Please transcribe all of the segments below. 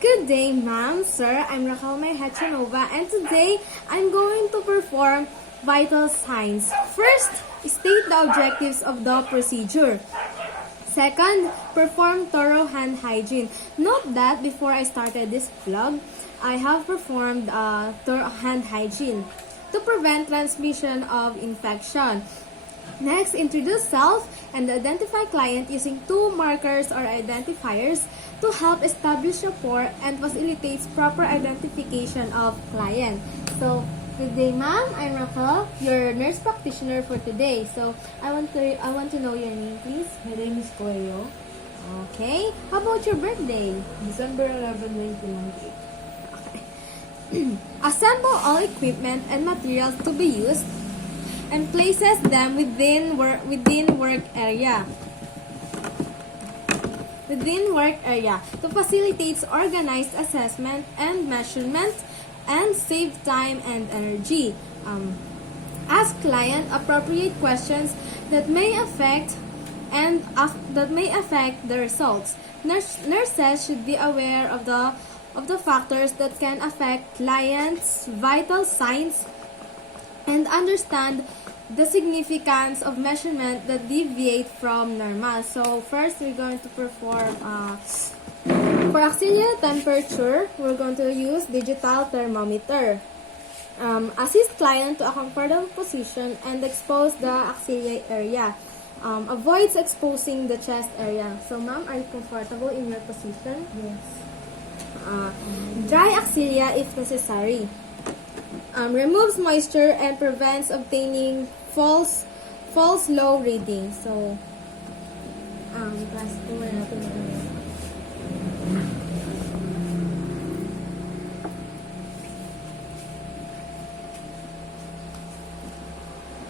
Good day, ma'am, sir. I'm Raquel Mayhechanova, and today I'm going to perform vital signs. First, state the objectives of the procedure. Second, perform thorough hand hygiene. Note that before I started this vlog, I have performed thorough hand hygiene to prevent transmission of infection. Next, introduce self and identify client using two markers or identifiers to help establish rapport and facilitates proper identification of client. So, good day, ma'am. I'm Raquel, your nurse practitioner for today. So, I want to know your name, please. My name is Coelho. Okay. How about your birthday? December 11, 1998. Assemble all equipment and materials to be used and places them within work area. Within work area to facilitate organized assessment and measurement and save time and energy. Ask client appropriate questions that may affect the results. Nurses should be aware of the factors that can affect clients' vital signs and understand the significance of measurement that deviate from normal. So first, we're going to perform for axillary temperature. We're going to use digital thermometer. Assist client to a comfortable position and expose the axillary area. Avoids exposing the chest area. So, ma'am, are you comfortable in your position? Yes. Dry axilla if necessary. Removes moisture and prevents obtaining false low reading. So, class 2 na natin ngayon.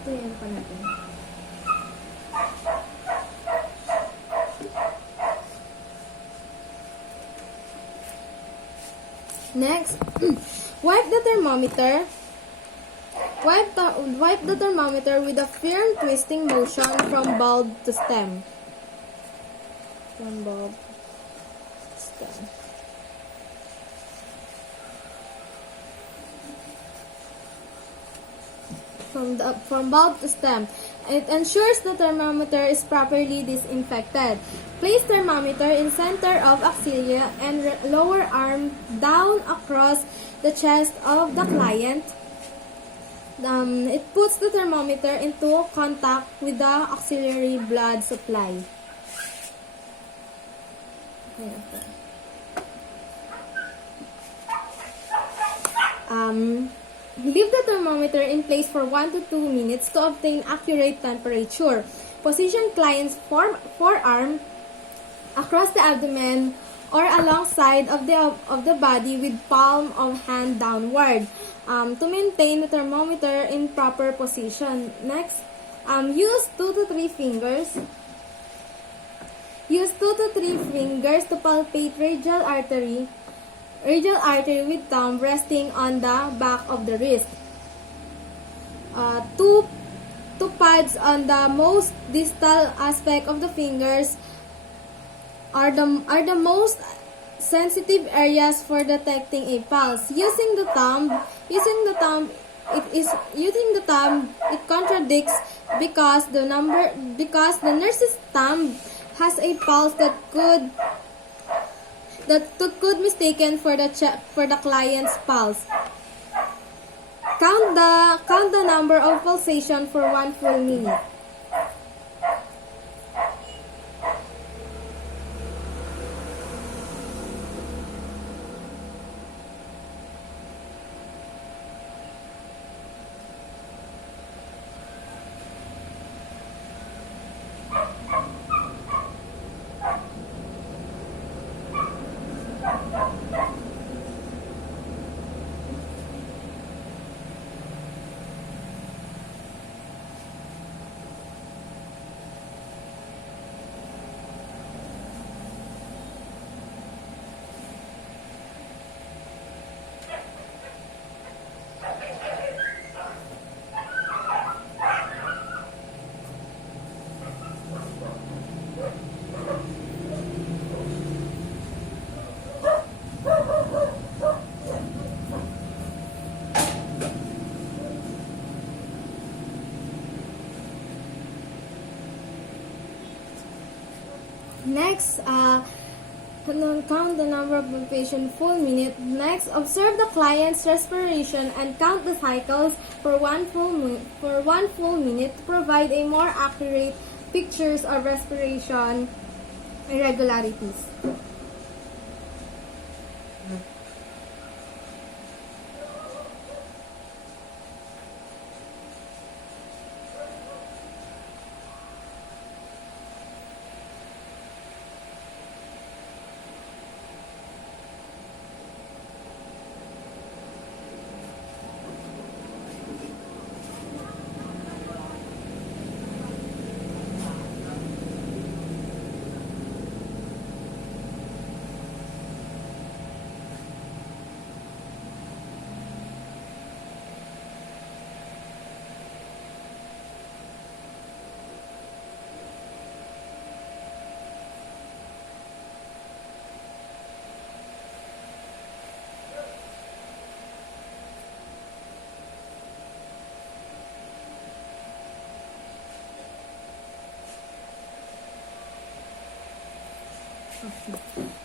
Ito yan pa natin. Next, wipe the thermometer. Wipe the thermometer with a firm twisting motion from bulb to stem. From bulb to stem. From bulb to stem. It ensures the thermometer is properly disinfected. Place thermometer in center of axilla and lower arm down across the chest of the client. It puts the thermometer into contact with the axillary blood supply. Leave the thermometer in place for 1 to 2 minutes to obtain accurate temperature. Position client's forearm across the abdomen or alongside of the body with palm of hand downward to maintain the thermometer in proper position. Next, use 2 to 3 fingers. Use 2 to 3 fingers to palpate radial artery with thumb resting on the back of the wrist. Two pads on the most distal aspect of the fingers are the most sensitive areas for detecting a pulse. Using the thumb, it contradicts because the nurse's thumb has a pulse that could mistaken for the client's pulse. Count the number of pulsation for 1 full minute. Next, count the number of palpation full minute. Next, observe the client's respiration and count the cycles for one full minute to provide a more accurate pictures of respiration irregularities.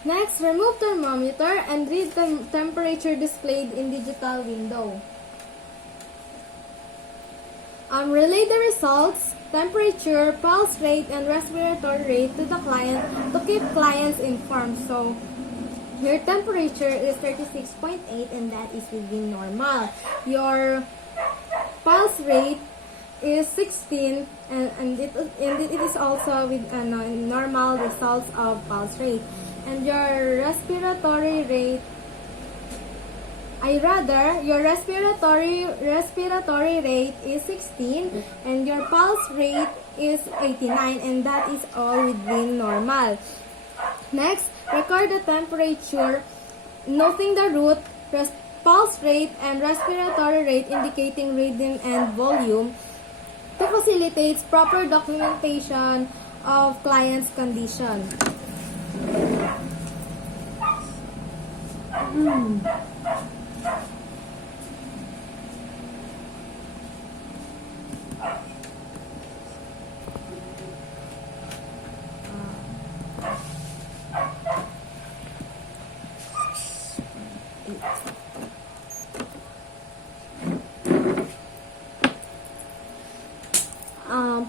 Next, remove thermometer and read the temperature displayed in digital window. Relay the results, temperature, pulse rate, and respiratory rate to the client to keep clients informed. So, your temperature is 36.8 and that is within normal. Your pulse rate is 16 and it is also with normal results of pulse rate. And your respiratory rate, your respiratory rate is 16 and your pulse rate is 89 and that is all within normal. Next, record the temperature, noting the root, pulse rate, and respiratory rate indicating rhythm and volume to facilitate proper documentation of client's condition.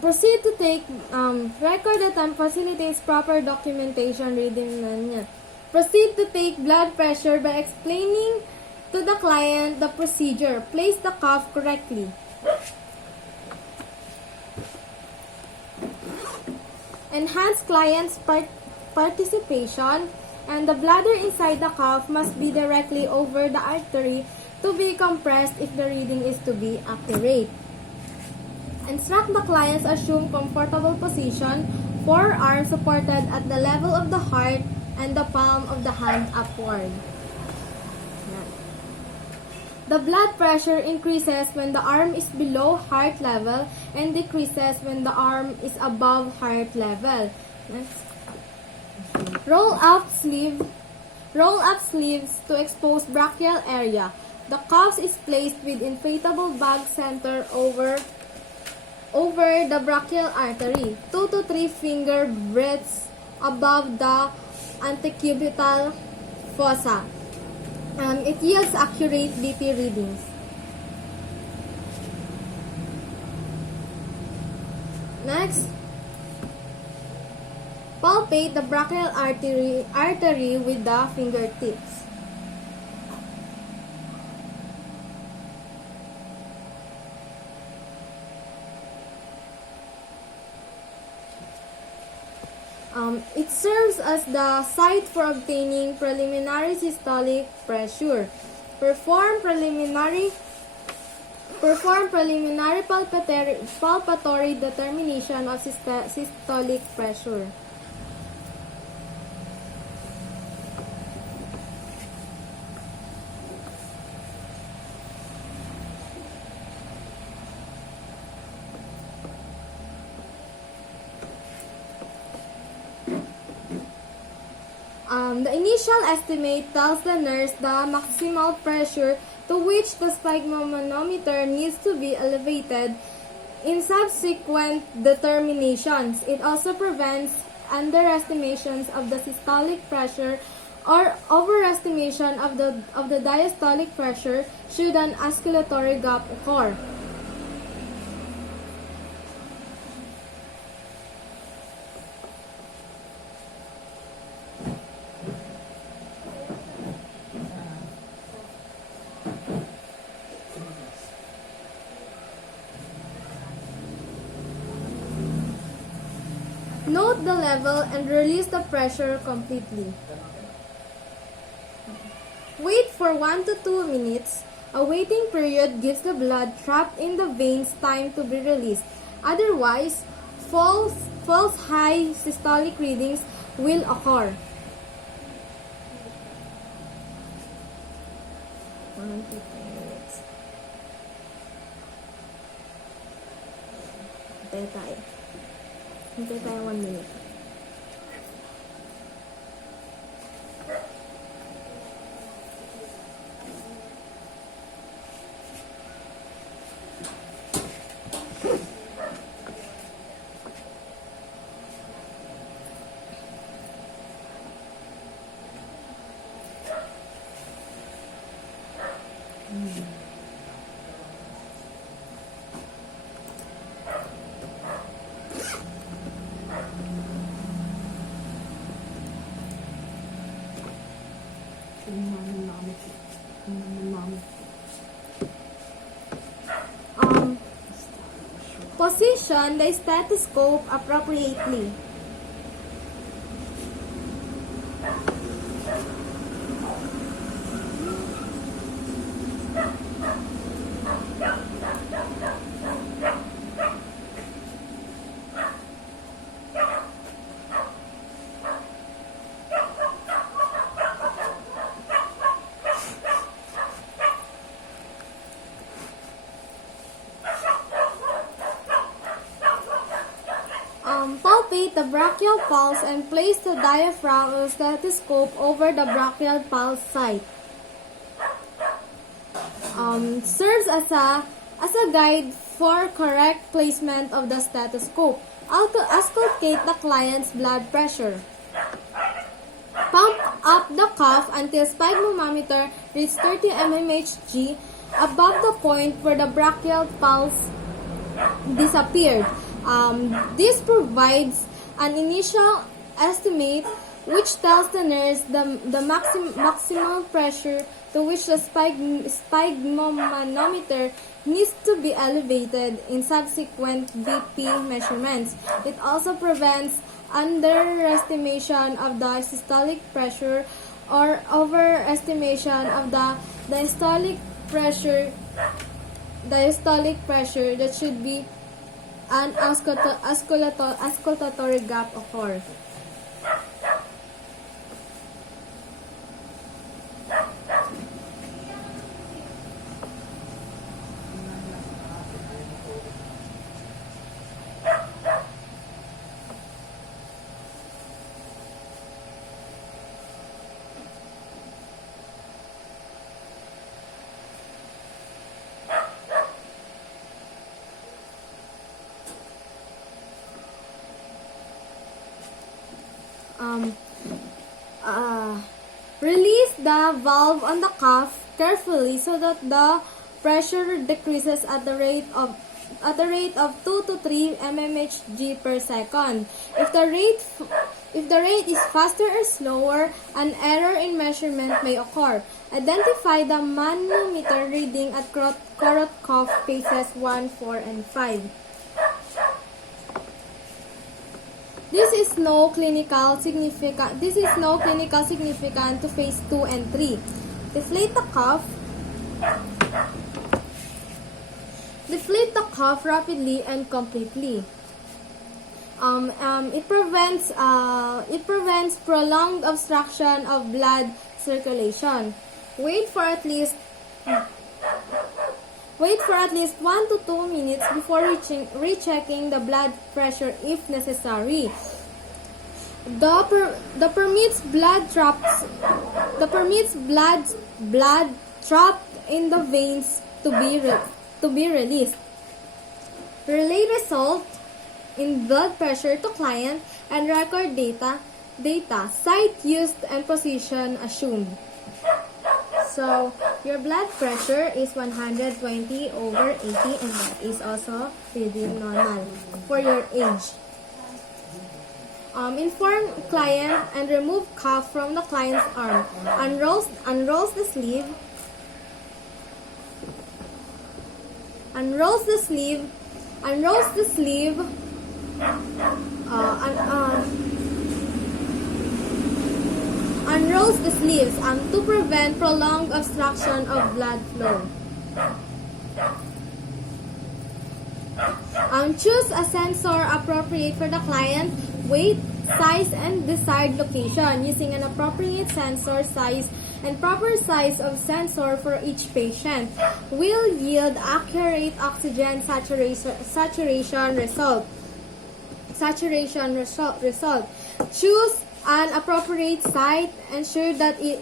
Proceed to take, record the time, facilitates proper documentation, reading. Proceed to take blood pressure by explaining to the client the procedure. Place the cuff correctly. Enhance client's participation, and the bladder inside the cuff must be directly over the artery to be compressed if the reading is to be accurate. Instruct the clients assume comfortable position, forearm supported at the level of the heart and the palm of the hand upward. The blood pressure increases when the arm is below heart level and decreases when the arm is above heart level. Next. Roll up sleeves to expose brachial area. The cuff is placed with inflatable bag center over the brachial artery, 2 to 3 finger breadths above the antecubital fossa. It yields accurate BP readings. Next, palpate the brachial artery with the fingertips. It serves as the site for obtaining preliminary systolic pressure. Perform preliminary palpatory determination of systolic pressure. The initial estimate tells the nurse the maximal pressure to which the sphygmomanometer needs to be elevated in subsequent determinations. It also prevents underestimations of the systolic pressure or overestimation of the diastolic pressure should an oscillatory gap occur. Note the level and release the pressure completely. Wait for 1 to 2 minutes. A waiting period gives the blood trapped in the veins time to be released. Otherwise, false high systolic readings will occur. 1 to 2 minutes. Hintay tayo. Hintay tayo 1 minute. Position the stethoscope appropriately. Palpate the brachial pulse and place the diaphragm or stethoscope over the brachial pulse site. Serves as a guide for correct placement of the stethoscope. Auscultate the client's blood pressure. Pump up the cuff until sphygmomanometer reaches 30 mmHg above the point where the brachial pulse disappeared. This provides an initial estimate which tells the nurse the maximal pressure to which the sphygmomanometer needs to be elevated in subsequent BP measurements. It also prevents underestimation of the systolic pressure or overestimation of the diastolic pressure that should be an auscultatory gap occur. Release the valve on the cuff carefully so that the pressure decreases at the rate of 2 to 3 mmHg per second. If the rate is faster or slower, an error in measurement may occur. Identify the manometer reading at Corot cuff phases 1, 4, and 5. This is no clinical significant to phase 2 and 3. Deflate the cuff rapidly and completely. It prevents prolonged obstruction of blood circulation. Wait for at least 1 to 2 minutes before rechecking the blood pressure if necessary. The permits blood trapped in the veins to be released. Relay result. in blood pressure to client and record data, site used and position assumed. So, your blood pressure is 120/80 and that is also pretty normal for your age. Inform client and remove cuff from the client's arm. Unrolls the sleeve. Unrolls the sleeve. Unrolls the sleeve. Unrolls the sleeves to prevent prolonged obstruction of blood flow. Choose a sensor appropriate for the client, weight, size, and desired location. Using an appropriate sensor size and proper size of sensor for each patient will yield accurate oxygen saturation result. Choose an appropriate site. Ensure that it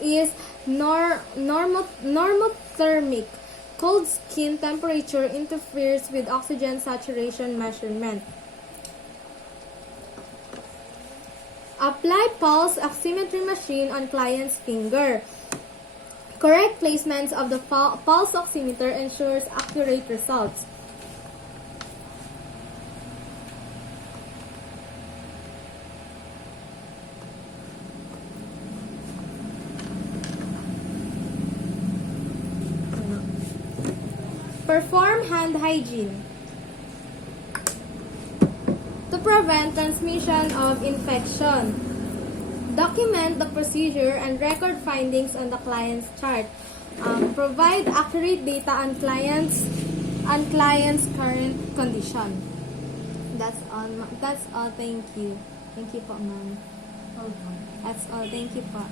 is normothermic. Cold skin temperature interferes with oxygen saturation measurement. Apply pulse oximetry machine on client's finger. Correct placements of the pulse oximeter ensures accurate results. Perform hand hygiene to prevent transmission of infection. Document the procedure and record findings on the client's chart. Provide accurate data on client's current condition. That's all. Thank you. Thank you po, ma'am. Okay. That's all. Thank you po.